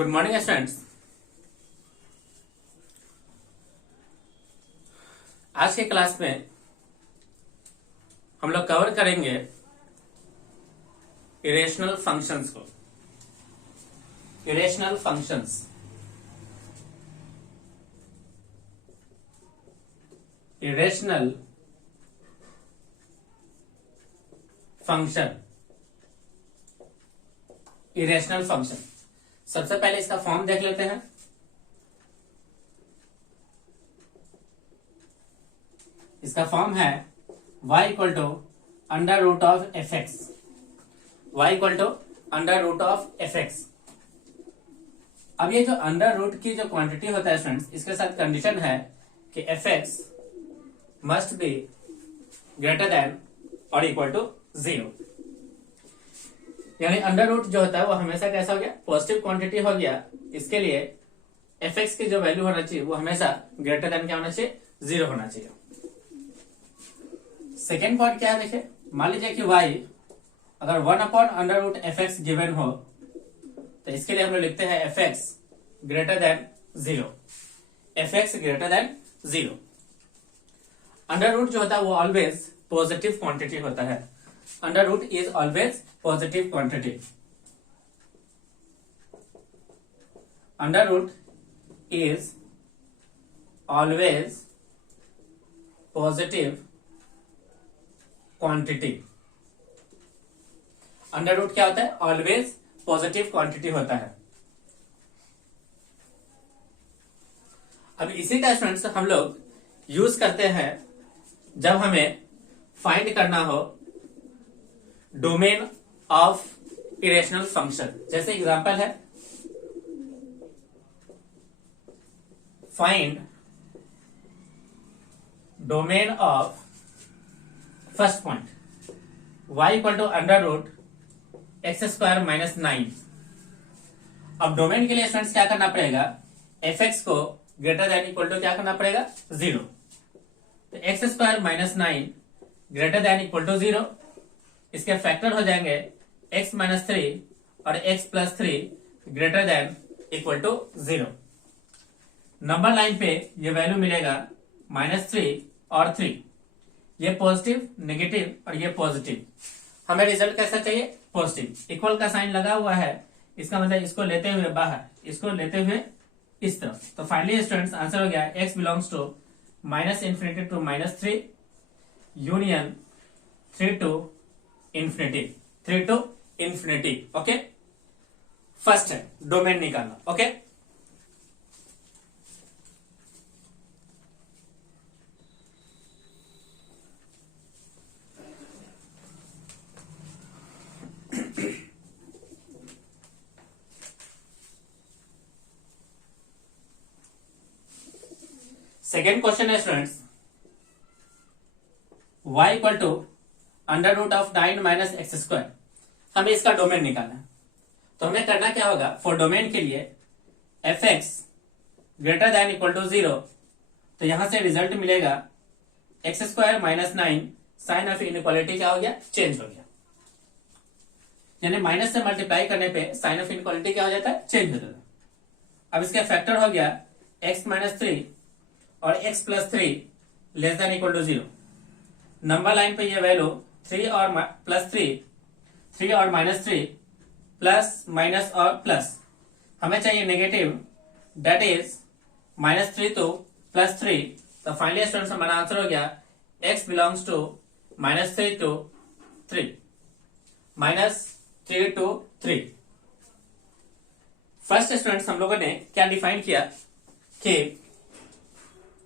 Good morning students. आज के class में हम लोग कवर करेंगे इरेशनल फंक्शंस को। Irrational functions, irrational function, irrational function. सबसे पहले इसका फॉर्म देख लेते हैं। इसका फॉर्म है y equal to under root of f x. Y equal to under root of f x. अब ये जो अंडर रूट की जो क्वांटिटी होता है स्टूडेंट्स, इसके साथ कंडीशन है कि F x must be greater than और इक्वल टू 0। यानी अंडर रूट जो होता है वो हमेशा कैसा हो गया, पॉजिटिव क्वांटिटी हो गया। इसके लिए एफ एक्स की जो वैल्यू होना चाहिए वो हमेशा ग्रेटर देन क्या होना चाहिए, 0 होना चाहिए। सेकेंड पॉइंट क्या है, देखिए मान लीजिए कि y अगर 1 upon under root f x given हो तो इसके लिए हम लोग लिखते हैं f x greater than 0। F x greater than 0। Under root जो होता है वो ऑलवेज पॉजिटिव क्वांटिटी होता है। Under root is always positive quantity. Under root is always positive quantity. Under root क्या होता है, ऑलवेज पॉजिटिव क्वांटिटी होता है। अब इसी का स्टूडेंट्स हम लोग यूज करते हैं जब हमें फाइंड करना हो डोमेन ऑफ इरेशनल फंक्शन। जैसे एग्जांपल है find domain of first point y equal to under root x square minus 9। अब डोमेन के लिए स्टूडेंट्स क्या करना पड़ेगा, एफ एक्स को ग्रेटर देन इक्वल टू क्या करना पड़ेगा, 0। तो x square minus 9 greater than equal to 0। इसके फैक्टर हो जाएंगे x माइनस 3 और x plus 3 greater than equal to 0। Number line पे ये वैल्यू मिलेगा -3 और 3। ये पॉजिटिव, नेगेटिव और ये पॉजिटिव। हमें रिजल्ट कैसा चाहिए, पॉजिटिव। इक्वल का साइन लगा हुआ है, इसका मतलब इसको लेते हुए बाहर, इसको लेते हुए इस तरफ। तो फाइनली स्टूडेंट्स आंसर हो गया x belongs to -∞ to -3 union 3 to infinity. 3 to infinity. Okay, first है डोमेन निकालना। ओके, सेकेंड क्वेश्चन है students y equal to under root of 9 minus x square. हमें इसका डोमेन निकालना है। तो हमें करना क्या होगा, फॉर डोमेन के लिए f x greater than equal to 0। तो यहां से रिजल्ट मिलेगा x square minus 9। Sign of inequality क्या हो गया, चेंज हो गया। यानी माइनस से मल्टीप्लाई करने पे साइन ऑफ इनइक्वालिटी क्या हो जाता है, चेंज हो जाता है। अब इसका फैक्टर हो गया एक्स माइनस 3 और x plus 3 less than equal to 0। Number line पे ये वैल्यू 3 और प्लस 3 और माइनस 3 प्लस माइनस और प्लस। हमें चाहिए नेगेटिव, दैट इज -3 टू +3। तो फाइनली स्टूडेंट्स हमारा आंसर हो गया x belongs to -3 to 3, -3 to 3। First students हम लोगों ने क्या डिफाइन किया कि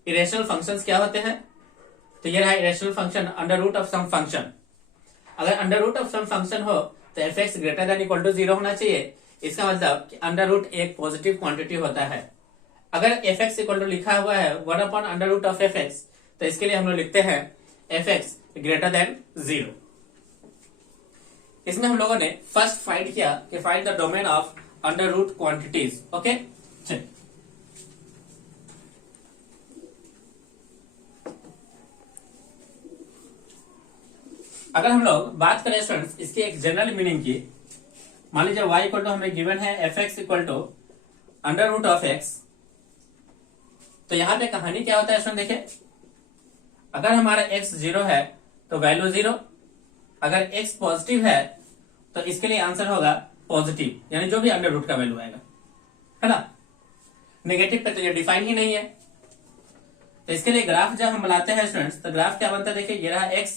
इरेशनल फंक्शंस क्या होते हैं। तो ये रहा irrational function under root of some function. अगर under root of some function हो तो F x greater than equal to 0 होना चाहिए। इसका मतलब कि अंडर रूट एक पॉजिटिव क्वांटिटी होता है। अगर एफ एक्स इक्वल टू लिखा हुआ है 1 upon under root of f x, तो इसके लिए हम लोग लिखते हैं एफ एक्स ग्रेटर देन 0। इसमें हम लोगों ने फर्स्ट फाइंड किया कि find the domain of under root quantities. Okay, चलिए अगर हम लोग बात करें स्टूडेंट्स इसकी एक जनरल मीनिंग की, मान लीजिए y इक्वल टू हमें गिवन है f x equal to under root of x. तो यहां पे कहानी क्या होता है स्टूडेंट, देखिए अगर हमारा x 0 है तो वैल्यू 0, अगर x पॉजिटिव है तो इसके लिए आंसर होगा पॉजिटिव, यानी जो भी अंडर रूट का वैल्यू आएगा, है ना। नेगेटिव पे तो ये डिफाइन ही नहीं है। तो इसके लिए ग्राफ जब हम बनाते हैं स्टूडेंट्स, तो ग्राफ क्या बनता है, देखिए ये रहा x,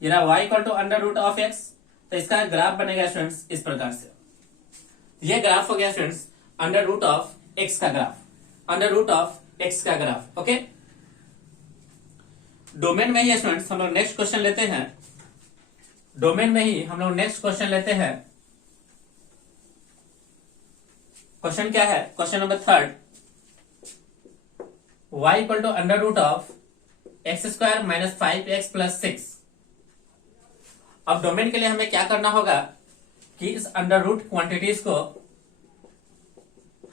ये रहा y equal to under root of x। तो इसका ग्राफ बनेगा स्टूडेंट्स इस प्रकार से। ये ग्राफ हो गया students under root of x का graph, under root of x का ग्राफ। ओके, डोमेन में ही स्टूडेंट्स हम लोग नेक्स्ट क्वेश्चन लेते हैं। डोमेन में ही हम लोग नेक्स्ट क्वेश्चन लेते हैं। क्वेश्चन क्या है, question number 3, y equal to under root of x square minus 5x plus 6। अब डोमेन के लिए हमें क्या करना होगा कि इस अंडर रूट क्वांटिटीज को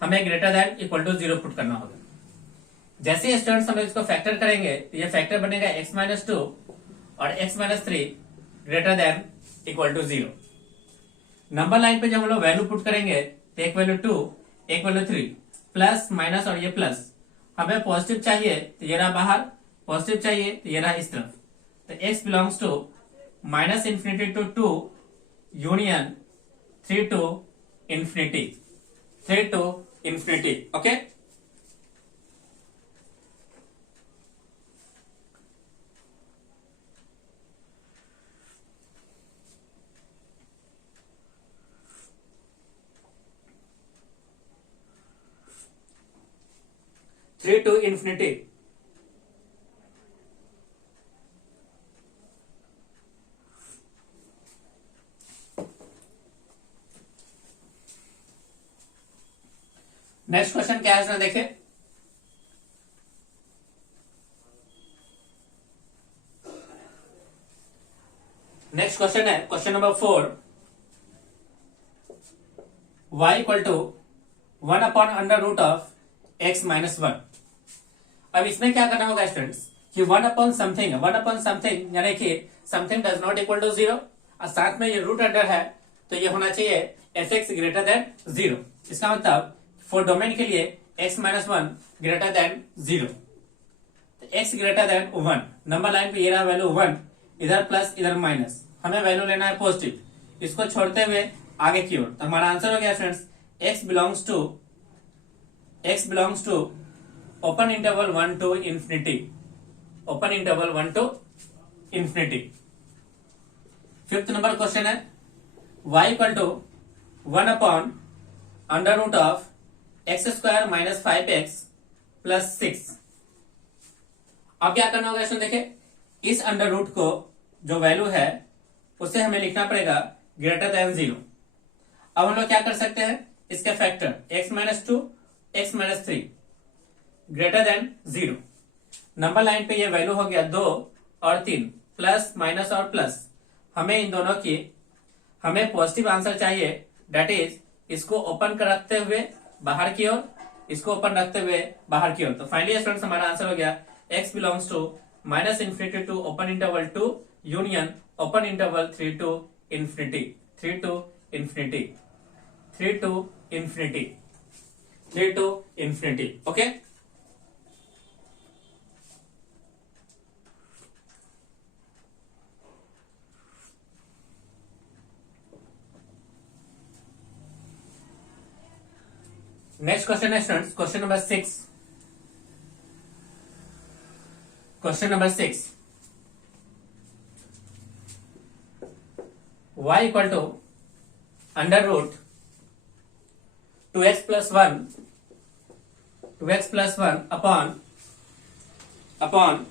हमें greater than equal to 0 put करना होगा। जैसे स्टूडेंट्स हम इसको फैक्टर करेंगे तो ये फैक्टर बनेगा x माइनस 2 और x minus 3 greater than equal to 0। Number line पे जब हम लोग वैल्यू पुट करेंगे तो एक वैल्यू 2, एक वैल्यू 3, प्लस माइनस और ये प्लस। हमें पॉजिटिव चाहिए तो ये रहा बाहर, पॉजिटिव चाहिए तो ये रहा इस तरफ। तो x belongs to minus infinity to 2 union 3 to infinity, 3 to infinity. Okay, three to infinity. Next question क्या है इसमें देखिए, नेक्स्ट क्वेश्चन है question number 4, y equal to 1 upon under root of x minus 1। अब इसमें क्या करना होगा स्टूडेंट्स कि 1 अपॉन समथिंग, 1 अपॉन समथिंग यानी कि something does not equal to 0 और साथ में ये रूट अंडर है तो ये होना चाहिए fx ग्रेटर देन 0। इसका मतलब फॉर डोमेन के लिए x माइनस 1 ग्रेटर देन 0, तो x greater than 1। Number line पे ये रहा वैल्यू 1, इधर प्लस इधर माइनस, हमें वैल्यू लेना है पॉजिटिव, इसको छोड़ते हुए आगे की ओर। तो हमारा आंसर हो गया friends x belongs to open interval 1 to infinity, open interval 1 to infinity. 5th number question है y equal to 1 upon under root of x square minus 5x plus 6। अब क्या करना होगा इसमें देखिए, इस अंडर रूट को जो वैल्यू है उसे हमें लिखना पड़ेगा ग्रेटर देन 0। अब हम लोग क्या कर सकते हैं, इसके factor x minus 2, x minus 3 greater than 0। Number line पे ये वैल्यू हो गया 2 और 3, प्लस माइनस और प्लस। हमें इन दोनों की हमें पॉजिटिव आंसर चाहिए, दैट इज इसको ओपन कर रखते हुए बाहर की ओर, इसको ओपन रखते हुए बाहर की ओर। तो फाइनली स्टूडेंट्स हमारा आंसर हो गया x belongs to minus infinity to open interval 2 union open interval 3 to infinity, 3 to infinity, 3 to infinity, 3 to infinity. Okay, next question है students question number 6। Question number 6, y equal to under root 2x plus 1, 2x plus 1 upon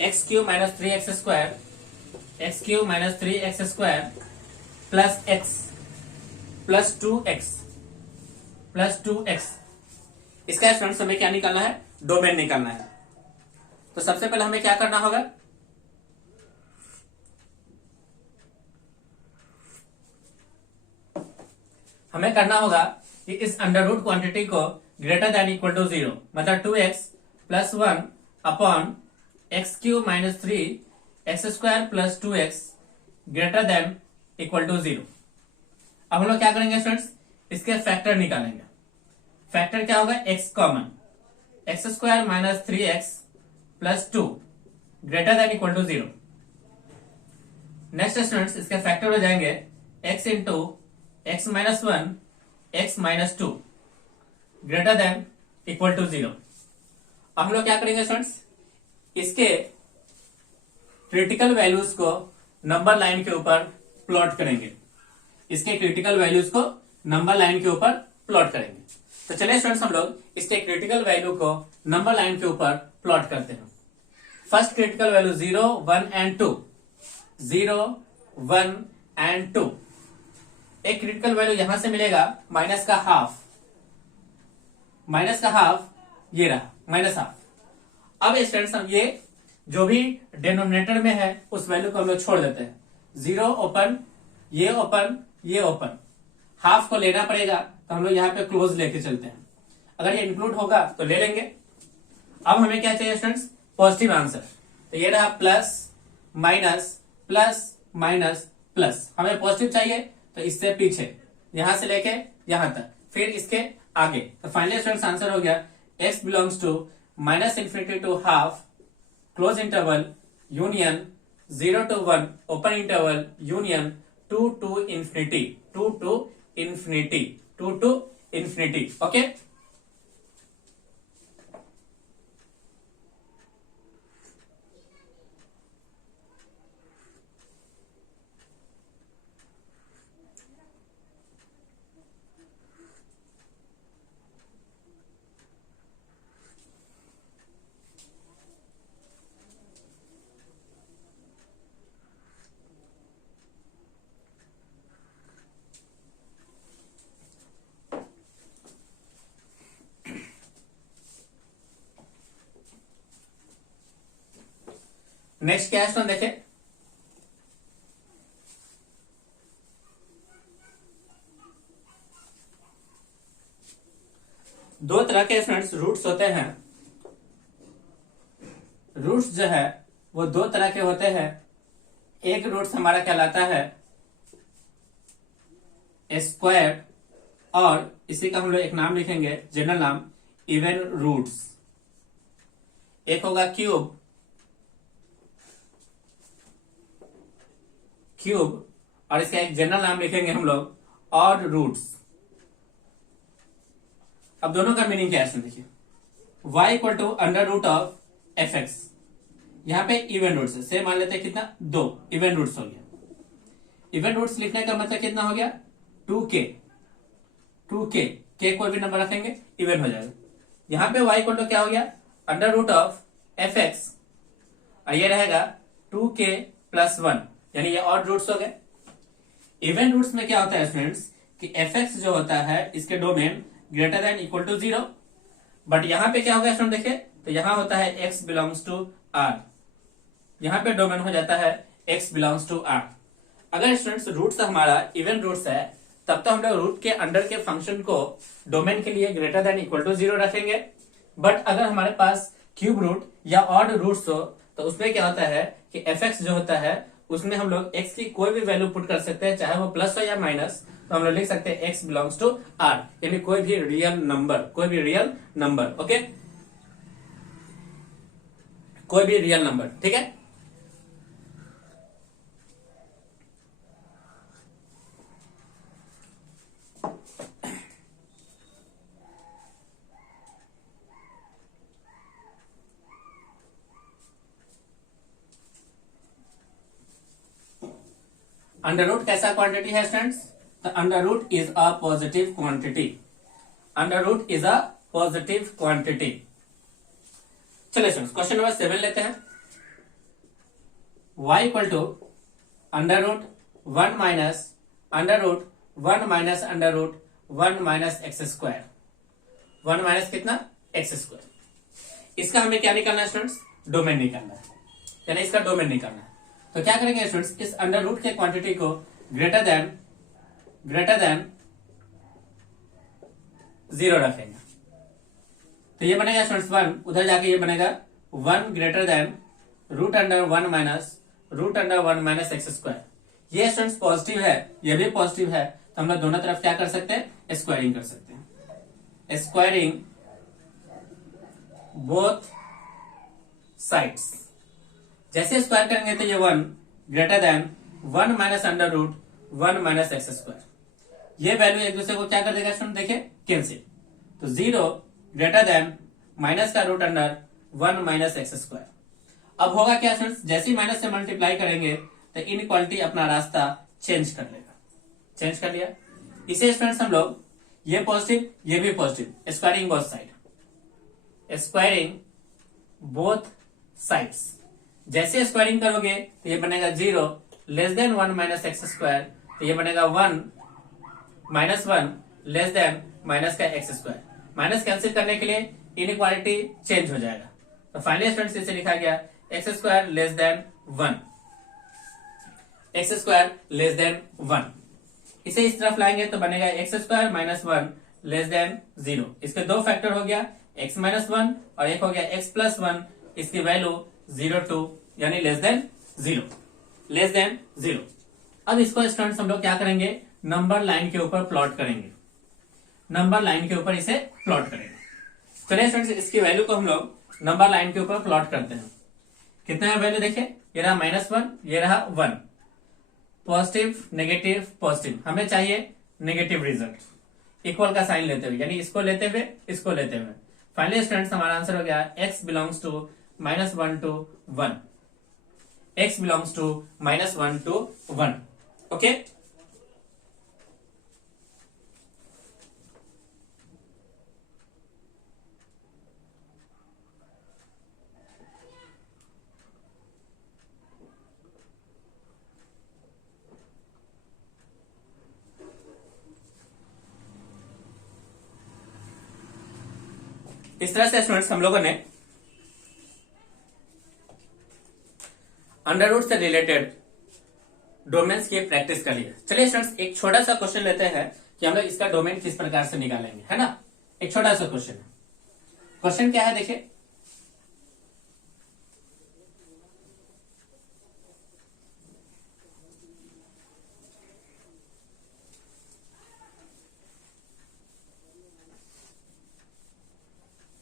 x cube minus 3x square, x cube minus 3x square plus x plus 2x plus 2x। इसका students हमें क्या निकालना है, domain निकालना है। तो सबसे पहले हमें क्या करना होगा, हमें करना होगा कि इस अंडर रूट क्वांटिटी को ग्रेटर देन इक्वल टू 0, मतलब 2x plus 1 upon x cube minus 3x square plus 2x greater than equal to 0। अब हम लोग क्या करेंगे स्टूडेंट्स, इसके फैक्टर निकालेंगे। फैक्टर क्या होगा, x common, x square minus 3x plus 2 greater than equal to 0। Next students इसके फैक्टर हो जाएंगे x into x minus 1 x minus 2 greater than equal to 0। अब हम लोग क्या करेंगे स्टूडेंट्स, इसके क्रिटिकल वैल्यूज को नंबर लाइन के ऊपर प्लॉट करेंगे, इसके क्रिटिकल वैल्यूज को नंबर लाइन के ऊपर प्लॉट करेंगे। तो चलिए स्टूडेंट्स हम लोग इसके क्रिटिकल वैल्यू को नंबर लाइन के ऊपर प्लॉट करते हैं। First critical value 0, 1 and 2, 0, 1 and 2। एक क्रिटिकल वैल्यू यहां से मिलेगा माइनस का हाफ, माइनस का हाफ ये रहा माइनस हाफ। अब स्टूडेंट्स हम ये जो भी डिनोमिनेटर में है उस वैल्यू को हम लोग छोड़ देते हैं। 0 ओपन, ये ओपन, ये ओपन, हाफ को लेना पड़ेगा तो हम लोग यहाँ पे क्लोज लेके चलते हैं। अगर ये इंक्लूड होगा तो ले लेंगे। अब हमें क्या चाहिए स्टूडेंट्स, पॉजिटिव आंसर। तो ये रहा plus minus plus minus plus, हमें पॉजिटिव चाहिए तो इससे पीछे यहां से लेके यहां तक, फिर इसके आगे। तो फाइनली स्टूडेंट्स आंसर हो गया x belongs to minus infinity to half close interval union 0 to 1 open interval union 2 to infinity, 2 to infinity, 2 to infinity। Okay, next क्या है देखें, दो तरह के स्टूडेंट्स रूट्स होते हैं। रूट्स जो है वो दो तरह के होते हैं। एक रूट्स हमारा कहलाता है स्क्वायर, और इसी का हम लोग एक नाम लिखेंगे जनरल नाम, इवन रूट्स। एक होगा क्यूब, क्यूब, और इसका एक जनरल नाम लिखेंगे हम लोग ऑड रूट्स। अब दोनों का मीनिंग क्या है देखिए, y equal to under root of f x, यहां पे इवन रूट्स है, से मान लेते हैं कितना, 2 इवन रूट्स हो गया। इवन रूट्स लिखने का मतलब कितना हो गया, 2k, 2k, k कोई भी नंबर रखेंगे इवन हो जाएगा। यहां पे y इक्वल टू क्या हो गया, under root of f x, और ये रहेगा 2k प्लस 1, यानी ये ऑड रूट्स हो गए। इवन रूट्स में क्या होता है स्टूडेंट्स कि एफ एक्स जो होता है इसके domain greater than equal to 0, but यहां पे क्या होगा स्टूडेंट देखिए, तो यहां होता है x बिलोंग्स टू r, यहां पे डोमेन हो जाता है x बिलोंग्स टू r। अगर स्टूडेंट्स रूट्स हमारा इवन रूट्स है तब तो हम लोग रूट के अंडर के फंक्शन को डोमेन के लिए ग्रेटर देन इक्वल टू 0 रखेंगे। बट अगर हमारे पास क्यूब रूट या ऑड रूट्स हो तो उसमें क्या होता है कि एफ एक्स जो होता है उसमें हम लोग x की कोई भी वैल्यू पुट कर सकते हैं, चाहे वो प्लस हो या माइनस। तो हम लोग लिख सकते हैं x बिलोंग्स टू r, यानी कोई भी रियल नंबर, कोई भी रियल नंबर। ओके, कोई भी रियल नंबर, ठीक है। अंडर रूट कैसा क्वांटिटी है students, the under root is a positive quantity, under root is a positive quantity. चलिए स्टूडेंट्स क्वेश्चन नंबर 7 लेते हैं। y equal to under root 1 minus under root 1 minus under root 1 minus x square, 1 minus कितना, x square. इसका हमें क्या निकालना है students, domain निकालना है, यानी इसका डोमेन निकालना है। तो क्या करेंगे स्टूडेंट्स, इस अंडर रूट के क्वांटिटी को ग्रेटर देन 0 रखेंगे। तो ये बनेगा स्टूडेंट्स 1, उधर जाके ये बनेगा 1 greater than root under 1 minus x square. ये स्टूडेंट्स पॉजिटिव है, ये भी पॉजिटिव है, तो हम लोग दोनों तरफ क्या कर सकते हैं, स्क्वायरिंग कर सकते हैं। Squaring both sides. जैसे स्क्वायर करेंगे तो ये 1 greater than 1 minus under root 1 minus x square. ये वैल्यू एक दूसरे को क्या कर देगा स्टूडेंट, देखिए कैंसिल। तो 0 ग्रेटर देन माइनस का root under 1 minus x square. अब होगा क्या स्टूडेंट्स, जैसे ही माइनस से मल्टीप्लाई करेंगे तो इनइक्वालिटी अपना रास्ता चेंज कर लेगा। चेंज कर लिया। इसे स्टूडेंट्स हम लोग ये पॉजिटिव ये भी positive, squaring both side, squaring both sides. जैसे स्क्वायरिंग करोगे तो ये बनेगा 0 less than 1 minus x square, तो ये बनेगा 1 माइनस 1 लेस देन माइनस का एक्स स्क्वायर। माइनस कैंसिल करने के लिए इनइक्वालिटी चेंज हो जाएगा। तो फाइनली स्टूडेंट्स इसे लिखा गया x square less then 1, x square less then 1। इसे इस तरफ लाएंगे तो बनेगा x square minus 1 less than 0। इसके दो फैक्टर हो गया, एक्स माइनस 1 और एक हो गया एक्स प्लस 1। इसकी वैल्यू 0 टू यानी लेस देन 0, लेस देन 0। अब इसको स्टूडेंट्स हम लोग क्या करेंगे, नंबर लाइन के ऊपर प्लॉट करेंगे। नंबर लाइन के ऊपर इसे प्लॉट करेंगे। चलिए स्टूडेंट्स इसकी वैल्यू को हम लोग नंबर लाइन के ऊपर प्लॉट करते हैं। कितना है वैल्यू, देखिए ये रहा -1, ये रहा 1। पॉजिटिव नेगेटिव पॉजिटिव, हमें चाहिए नेगेटिव रिजल्ट। इक्वल का साइन लेते हुए, यानी इसको लेते हुए इसको लेते हुए। फाइनली स्टूडेंट्स हमारा आंसर हो गया x belongs to -1 to 1, x belongs to -1 to 1। Okay, इस तरह से स्टूडेंट्स हम लोगों ने अंडर रूट से रिलेटेड डोमेन्स की प्रैक्टिस कर लिया। चलिए स्टूडेंट्स एक छोटा सा क्वेश्चन लेते हैं कि हम लोग इसका डोमेन किस प्रकार से निकालेंगे, है ना। एक छोटा सा क्वेश्चन है। क्वेश्चन क्या है, देखिए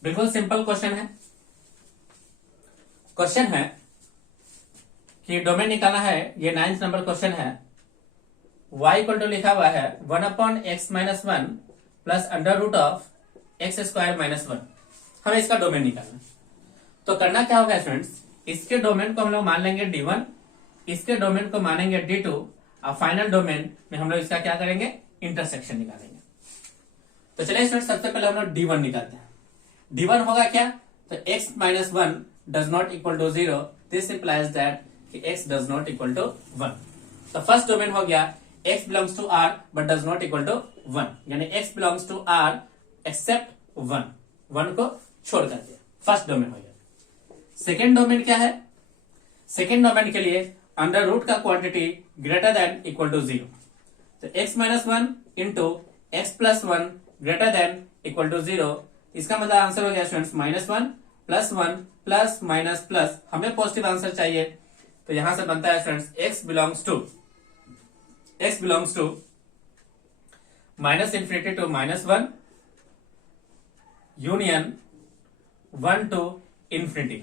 बिल्कुल सिंपल क्वेश्चन है। क्वेश्चन है कि डोमेन निकालना है। ये 9th नंबर क्वेश्चन है। y इक्वल टू लिखा हुआ है 1/x-1 plus under root of x square -1। हमें इसका डोमेन निकालना। तो करना क्या होगा स्टूडेंट्स, इसके डोमेन को हम लोग मान लेंगे D1, इसके डोमेन को मानेंगे D2 और फाइनल डोमेन में हम लोग इसका क्या करेंगे, इंटरसेक्शन निकालेंगे। तो चलिए स्टूडेंट्स सबसे पहले हम लोग D1 निकालते हैं। D1 होगा क्या, तो x-1 does not equal to 0। This implies that कि x does not equal to 1। तो फर्स्ट डोमेन हो गया x belongs to r but does not equal to 1, यानी x belongs to r except 1 को छोड़ कर दिया। फर्स्ट डोमेन हो गया। सेकेंड डोमेन क्या है, सेकेंड डोमेन के लिए अंडर रूट का quantity greater than equal to 0। तो x-1 into x plus 1 greater than equal to 0। इसका मतलब आंसर हो गया students -1 plus 1 plus minus plus. हमें पॉजिटिव आंसर चाहिए, तो यहां से बनता है students x belongs to -∞ to -1 union 1 to ∞।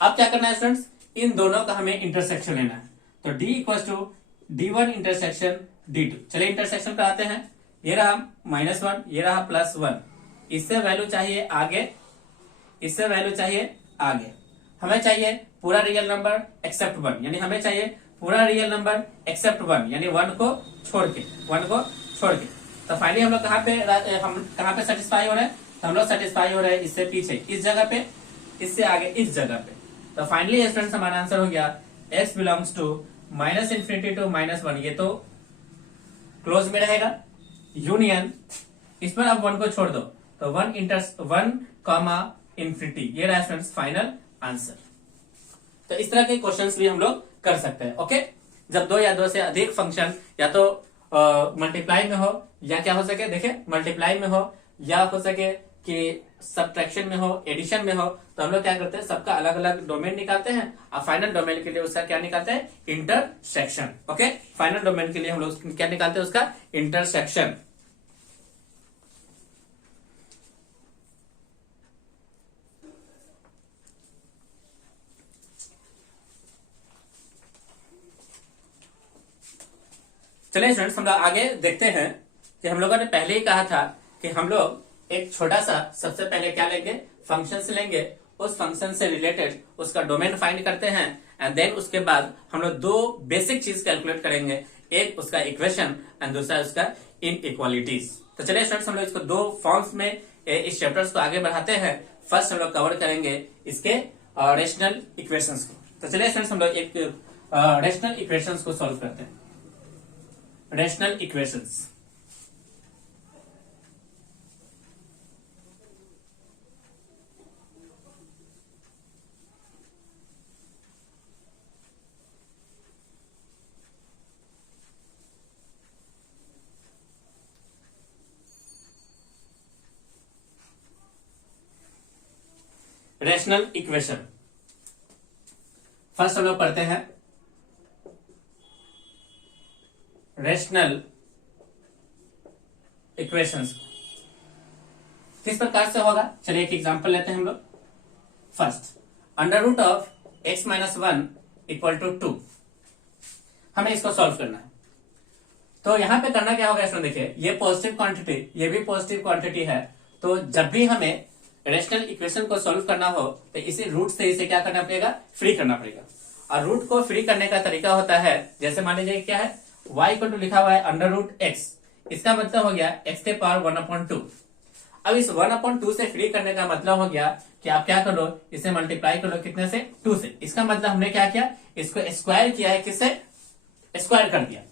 अब क्या करना है स्टूडेंट्स, इन दोनों का हमें इंटरसेक्शन लेना है। तो d equal to D1 intersection D2। चलिए इंटरसेक्शन कराते हैं। ये रहा -1, ये रहा +1। इससे वैल्यू चाहिए आगे, इससे वैल्यू चाहिए आगे। हमें चाहिए पूरा रियल नंबर एक्सेप्ट 1, यानी हमें चाहिए पूरा रियल नंबर एक्सेप्ट 1, यानी 1 को छोड़ के। तो फाइनली हम लोग कहाँ पे सेटिस्फाई हो रहे हैं, तो हम लोग सेटिस्फाई हो रहे हैं इससे पीछे इस जगह पे, इससे आगे इस जगह पे। तो फाइनली स्टूडेंट्स हमारा आंसर हो गया x बिलोंग्स टू -∞ टू -1। ये तो क्लोज में रहेगा, यूनियन इस पर अब 1 को छोड़ दो, तो 1, ∞। ये रहा स्टूडेंट्स फाइनल आंसर। तो इस तरह के क्वेश्चंस भी हम लोग कर सकते हैं। ओके, जब 2 या 2 से अधिक फंक्शन या तो मल्टीप्लाई में हो, या क्या हो सके, देखिए मल्टीप्लाई में हो, या हो सके कि सब्ट्रैक्शन में हो, एडिशन में हो, तो हम लोग क्या करते हैं, सबका अलग अलग डोमेन निकालते हैं और फाइनल डोमेन के लिए उसका क्या निकालते हैं, इंटरसेक्शन। ओके, फाइनल डोमेन के लिए हम लोग क्या निकालते हैं, उसका इंटरसेक्शन। चलिए स्टूडेंट्स, हम लोग आगे देखते हैं कि हम लोगों ने पहले ही कहा था कि हम लोग एक छोटा सा सबसे पहले क्या लेंगे, फंक्शन लेंगे, उस फंक्शन से रिलेटेड उसका डोमेन फाइंड करते हैं एंड देन उसके बाद हम लोग दो बेसिक चीज कैलकुलेट करेंगे, एक उसका इक्वेशन एंड दूसरा उसका इनइक्वालिटीज। तो चलिए स्टूडेंट्स, हम लोग इसको दो फॉर्म्स में इस चैप्टर्स को आगे बढ़ाते हैं। फर्स्ट हम लोग कवर करेंगे इसके रेशनल इक्वेशंस को। तो चलिए स्टूडेंट्स, हम लोग एक रेशनल इक्वेशंस को सॉल्व करते हैं। Rational equations, rational equation. First हम लोग पढ़ते हैं रेशनल इक्वेशंस। किस प्रकार से होगा, चलिए एक एग्जांपल लेते हैं हम लोग। First, under root of x minus 1 equal to 2। हमें इसको सॉल्व करना है। तो यहां पे करना क्या होगा इसमें, देखिए ये पॉजिटिव क्वांटिटी, ये भी पॉजिटिव क्वांटिटी है। तो जब भी हमें रेशनल इक्वेशन को सॉल्व करना हो तो इसे रूट से इसे क्या करना पड़ेगा, फ्री करना पड़ेगा। और रूट को फ्री करने का तरीका होता है, जैसे मान लीजिए क्या है, y इक्वल टू लिखा हुआ है अंडर रूट x, इसका मतलब हो गया x के पावर 1/2। अब इस 1/2 से फ्री करने का मतलब हो गया कि आप क्या करो, इसे मल्टीप्लाई करो कितने से, 2 से। इसका मतलब हमने क्या किया, इसको स्क्वायर किया है, किससे, स्क्वायर कर दिया।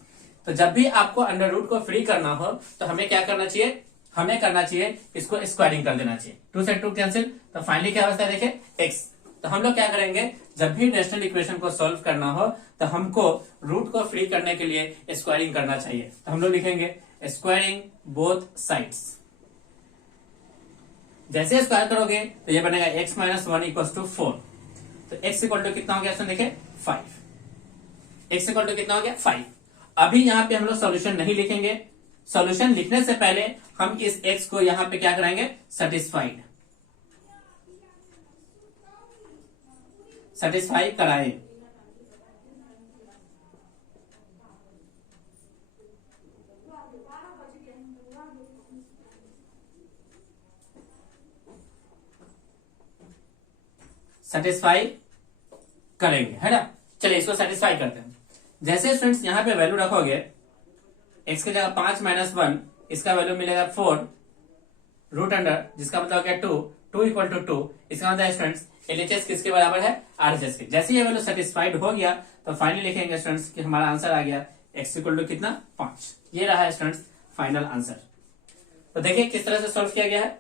तो जब भी आपको अंडर रूट को फ्री करना हो तो हमें क्या करना चाहिए, हमें करना चाहिए इसको स्क्वायरिंग कर देना चाहिए। 2 से 2 कैंसिल, तो फाइनली क्या बचता है, देखिए x। तो हम लोग क्या करेंगे, जब भी रेशनल इक्वेशन को सॉल्व करना हो तो हमको रूट को फ्री करने के लिए स्क्वायरिंग करना चाहिए। तो हम लोग लिखेंगे स्क्वायरिंग बोथ साइड्स। जैसे स्क्वायर करोगे तो ये बनेगा x माइनस 1 इक्वल टू 4। तो x इक्वल टू कितना हो गया, देखिए 5। x इक्वल टू कितना हो गया, 5। अभी यहाँ पे हम लोग सॉल्यूशन नहीं लिखेंगे। सॉल्यूशन लिखने से पहले हम इस x को यहाँ पे क्या कराएंगे, सेटिस्फाई कराएं। सेटिस्फाई करेंगे, है ना। चलिए इसको सेटिस्फाई करते हैं। जैसे स्टूडेंट्स यहाँ पे वैल्यू रखोगे, x की जगह 5 माइनस 1, इसका वैल्यू मिलेगा 4 रूट अंडर, जिसका मतलब क्या 2 इक्वल टू 2। इसका मतलब स्टूडेंट्स एलएचएस किसके बराबर है, आरएचएस के। जैसे ये वैल्यू सेटिस्फाइड हो गया तो फाइनली लिखेंगे स्टूडेंट्स कि हमारा आंसर आ गया x इक्वल टू कितना, 5। ये रहा है स्टूडेंट्स फाइनल आंसर। तो देखिए किस तरह से सॉल्व किया गया है।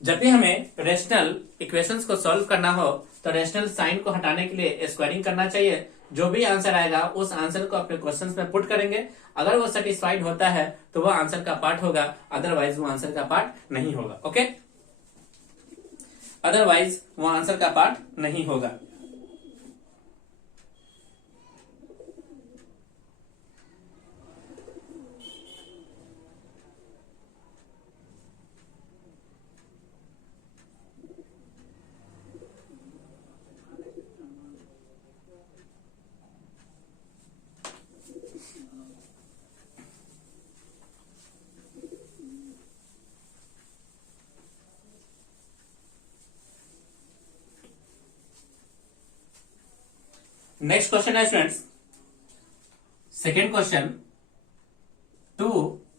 जब भी हमें रेशनल इक्वेशंस को सॉल्व करना हो तो रेशनल साइन को हटाने के लिए स्क्वायरिंग करना चाहिए। जो भी आंसर आएगा उस आंसर को अपने क्वेश्चंस में पुट करेंगे। अगर वो सेटिस्फाइड होता है तो वो आंसर का पार्ट होगा, अदरवाइज वो आंसर का पार्ट नहीं होगा। ओके, अदरवाइज वो आंसर का पार्ट नहीं होगा। नेक्स्ट क्वेश्चन है students, second question, 2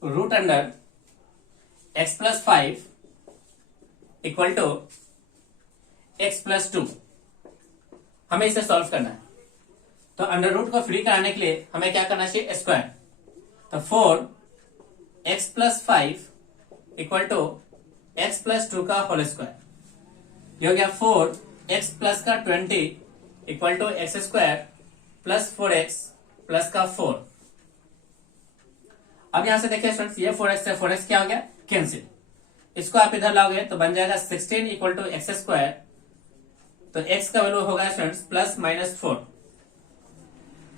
root under x plus 5 equal to x plus 2। हमें इसे सॉल्व करना है। तो अंडर रूट को फ्री कराने के लिए हमें क्या करना चाहिए, स्क्वायर। तो 4x plus 5 equal to x plus 2 का होल स्क्वायर। ये हो गया 4x प्लस का 20 equal to x square plus 4x plus का 4। अब यहां से देखिए स्टूडेंट्स, ये 4x से 4x क्या हो गया, कैंसिल। इसको आप इधर लाओगे तो बन जाएगा 16 इक्वल टू एक्स स्क्वायर। तो x का वैल्यू होगा स्टूडेंट्स प्लस माइनस 4।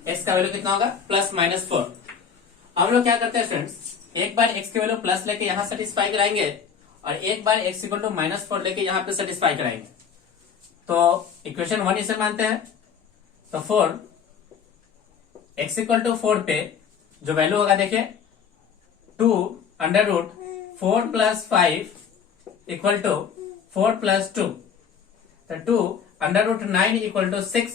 x का वैल्यू कितना होगा, प्लस माइनस 4। हम लोग क्या करते हैं स्टूडेंट्स, एक बार x के वैल्यू प्लस लेके यहां सेटिस्फाई कराएंगे और एक बार x इक्वल टू माइनस 4 लेके यहां पे सेटिस्फाई कराएंगे। तो इक्वेशन 1 इसे मानते हैं। तो 4 x इक्वल टू 4 पे जो वैल्यू होगा देखिए 2 under root 4 plus 5 equal to 4 plus 2, तो 2 अंडर रूट 9 इक्वल टू 6,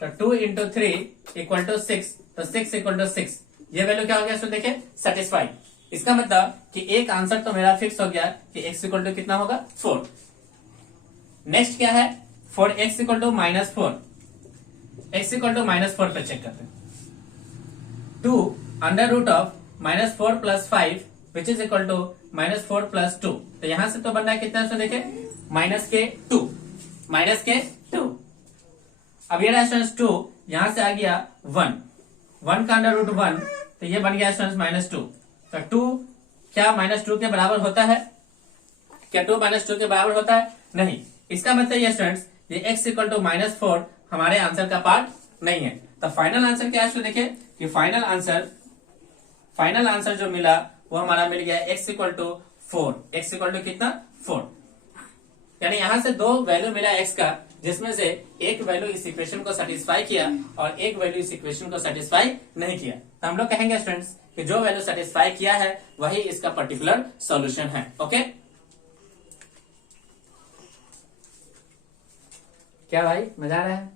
तो 2 इंटू 3 इक्वल टू 6, तो 6 इक्वल टू 6। ये वैल्यू क्या हो गया? देखिए सेटिस्फाई। इसका मतलब कि एक आंसर तो मेरा फिक्स हो गया कि x इक्वल टू कितना होगा? 4। नेक्स्ट क्या है? For x equal to -4, x equal to -4 पे चेक करते हैं। 2 under root of -4 plus 5 which is equal to -4 plus 2, तो यहां से तो बन रहा है कितना? देखिए -2, -2। अब ये रहा स्टूडेंट्स 2, यहां से आ गया 1 का अंडर रूट 1, तो ये बन गया स्टूडेंट्स -2। तो 2 क्या -2 के बराबर होता है? क्या 2 -2 के बराबर होता है? नहीं। इसका मतलब ये स्टूडेंट्स ये x इक्वल टू -4 हमारे आंसर का पार्ट नहीं है। तो फाइनल आंसर क्या है? देखिए कि फाइनल आंसर जो मिला वो हमारा मिल गया x equal to 4। x equal to कितना? 4। यानी यहां से दो वैल्यू मिला x का, जिसमें से एक वैल्यू इस इक्वेशन को सेटिस्फाई किया और एक वैल्यू इस इक्वेशन को सेटिस्फाई नहीं किया। तो हम लोग कहेंगे स्टूडेंट्स कि जो वैल्यू सेटिस्फाई किया है वही इसका पर्टिकुलर सॉल्यूशन है। ओके, क्या भाई मजा आ रहा है?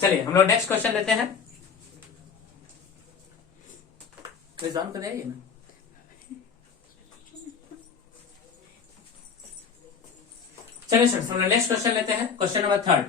चलिए हम लोग नेक्स्ट क्वेश्चन लेते हैं। ऑन कर आइए ना। चलिए स्टूडेंट्स हम लोग नेक्स्ट क्वेश्चन लेते हैं। Question number 3।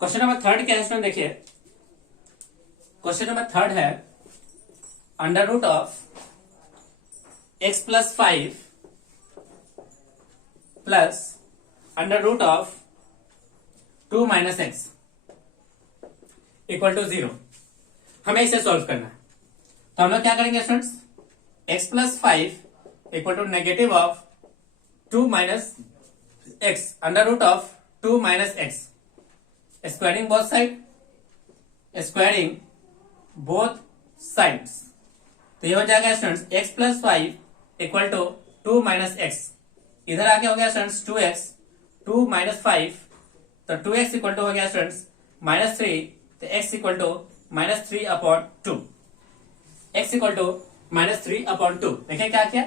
क्वेश्चन नंबर 3 क्या है इसमें देखिए। क्वेश्चन नंबर 3 है under root of x plus 5 plus under root of 2 minus x equal to 0। हमें इसे सॉल्व करना है। तो हम लोग क्या करेंगे students? x plus 5 equal to negative of 2 minus x under root of 2 minus x, squaring both sides. तो ये हो जाएगा students x plus 5 equal to 2 minus x. इधर आके हो गया स्टूडेंट्स 2x, 2 माइनस 5, तो 2x इक्वल टू हो गया स्टूडेंट्स -3, तो x equal to -3 upon 2, x equal to -3 upon 2। देखिए क्या किया?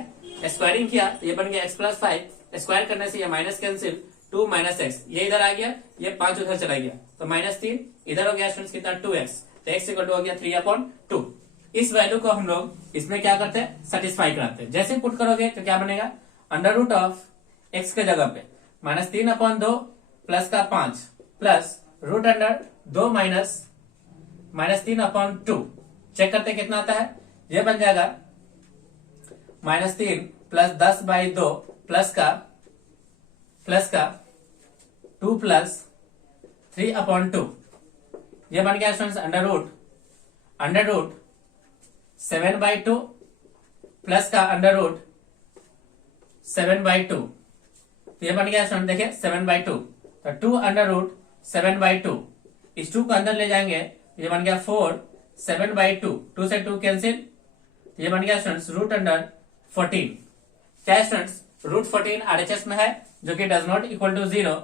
स्क्वायरिंग किया, ये बन गया x प्लस 5, स्क्वायर करने से ये माइनस कैंसिल, 2 माइनस एक्स, ये इधर आ गया, ये 5 उधर चला गया, तो -3 इधर हो गया स्टूडेंट्स कितना? 2x, तो x इक्वल टू हो गया 3 अपॉन 2। इस वैल्यू को हम लोग इसमें क्या करते हैं? सेटिस्फाई कराते हैं। जैसे पुट करोगे तो क्या बनेगा? अंडर रूट ऑफ x के जगह पे -3 अपॉन 2 प्लस का 5 plus root under 2 minus -3 upon 2। Check करते कितना आता है? ये बन जाएगा -3 प्लस 10/2 प्लस का 2 प्लस 3 अपॉन 2। ये बन गया स्टूडेंट्स अंडर रूट 7/2 प्लस का अंडर रूट 7/2। तो ये बन गया स्टूडेंट देखिए 7/2, तो 2 अंडर रूट 7/2, इस 2 को अंदर ले जाएंगे, ये बन गया 4, 7/2, 2 से 2 कैंसिल, ये बन गया स्टूडेंट्स रूट अंडर 14। क्या स्टूडेंट्स? रूट 14 RHS में है जो कि डज नॉट इक्वल टू 0।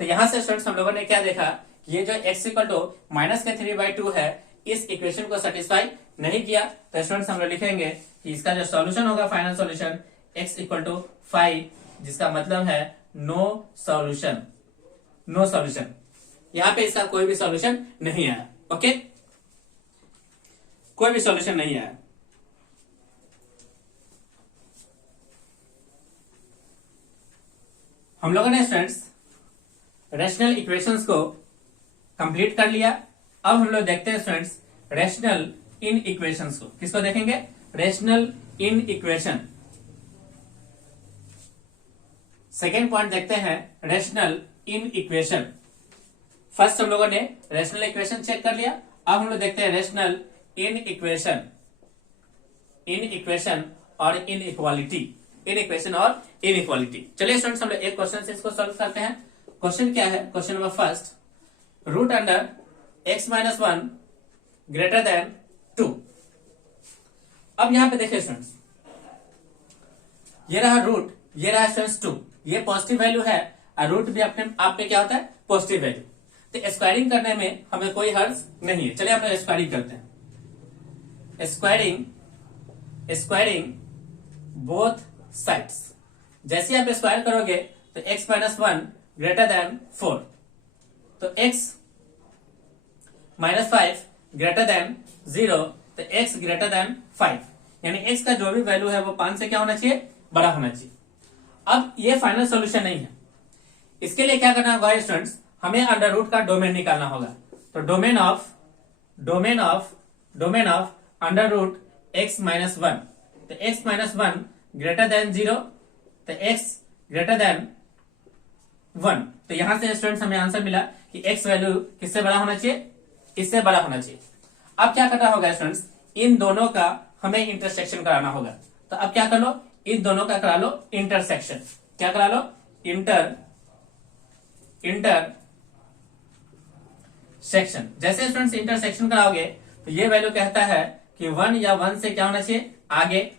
तो यहां से स्टूडेंट्स हम लोगों ने क्या देखा कि ये जो x इक्वल टू माइनस के 3/2 है इस इक्वेशन को सेटिस्फाई नहीं किया। तो स्टूडेंट्स हम लोग लिखेंगे कि इसका जो सॉल्यूशन होगा final solution x equal to 5, जिसका मतलब है नो सॉल्यूशन। यहां पे इसका कोई भी सॉल्यूशन नहीं आया। ओके, कोई भी सॉल्यूशन नहीं आया। हम लोगों ने स्टूडेंट्स रेशनल इक्वेशंस को कंप्लीट कर लिया। अब हम लोग देखते हैं स्टूडेंट्स रेशनल इन इक्वेशंस को। किसको देखेंगे? Rational in equation. Second point देखते हैं रेशनल इन इक्वेशन। फर्स्ट हम लोगों ने रेशनल इक्वेशन चेक कर लिया, अब हम लोग देखते हैं rational in equation. In equation और इन इक्वालिटी, इन इक्वेशन और इन इक्वालिटी। चलिए स्टूडेंट्स हम लोग एक क्वेश्चन से इसको सॉल्व करते हैं। क्वेश्चन क्या है? Question number first, root under x minus 1 greater than 2। अब यहां पे देखिए स्टूडेंट्स, ये रहा रूट, ये रहा स्टूडेंट्स 2, ये पॉजिटिव वैल्यू है और रूट भी अपने आप में क्या होता है? Positive value. तो स्क्वायरिंग करने में हमें कोई हर्ज नहीं है। चलिए हम लोग स्क्वायरिंग करते हैं। Squaring both sides. जैसे आप स्क्वायर करोगे तो x माइनस 1 ग्रेटर देन 4, तो x माइनस 5 ग्रेटर देन 0, तो x ग्रेटर देन 5, यानी x का जो भी वैल्यू है वो 5 से क्या होना चाहिए? बड़ा होना चाहिए। अब ये फाइनल सॉल्यूशन नहीं है, इसके लिए क्या करना होगा स्टूडेंट्स? हमें अंडर रूट का डोमेन निकालना होगा। तो domain of under root x minus 1, तो x माइनस 1 ग्रेटर देन 0, तो x ग्रेटर देन 1। तो यहां से स्टूडेंट्स हमें आंसर मिला कि x वैल्यू किससे बड़ा होना चाहिए? इससे बड़ा होना चाहिए। अब क्या करना होगा स्टूडेंट्स? इन दोनों का हमें इंटरसेक्शन कराना होगा। तो अब क्या कर लो? इन दोनों का करा लो इंटरसेक्शन। क्या करा लो? इंटरसेक्शन। जैसे स्टूडेंट्स इंटरसेक्शन कराओगे तो ये वैल्यू कहता है कि 1 या 1 से क्या होना चाहिए? आगे।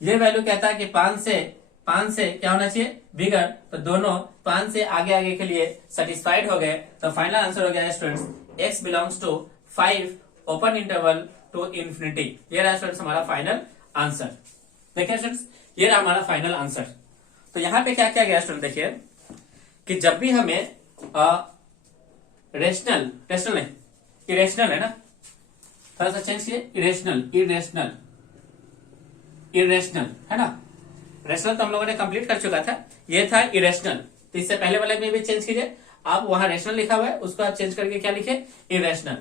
ये वैल्यू कहता है कि 5 से क्या होना चाहिए? बिगर। तो दोनों 5 से आगे के लिए सेटिस्फाइड हो गए। तो फाइनल आंसर हो गया students x belongs to 5 open interval to infinity. ये रहा स्टूडेंट्स हमारा फाइनल आंसर। देखिए स्टूडेंट्स, ये रहा हमारा फाइनल आंसर। तो यहां पे क्या किया गया स्टूडेंट? देखिए कि जब भी हमें रेशनल नहीं, इरेशनल है ना, थोड़ा सा चेंज किए, इरेशनल है ना। रेशनल तो हम लोगों ने कंप्लीट कर चुका था, ये था इरेशनल। तो इससे पहले वाले में भी चेंज कीजिए। आप वहां रेशनल लिखा हुआ है, उसको आप चेंज करके क्या लिखे? इरेशनल।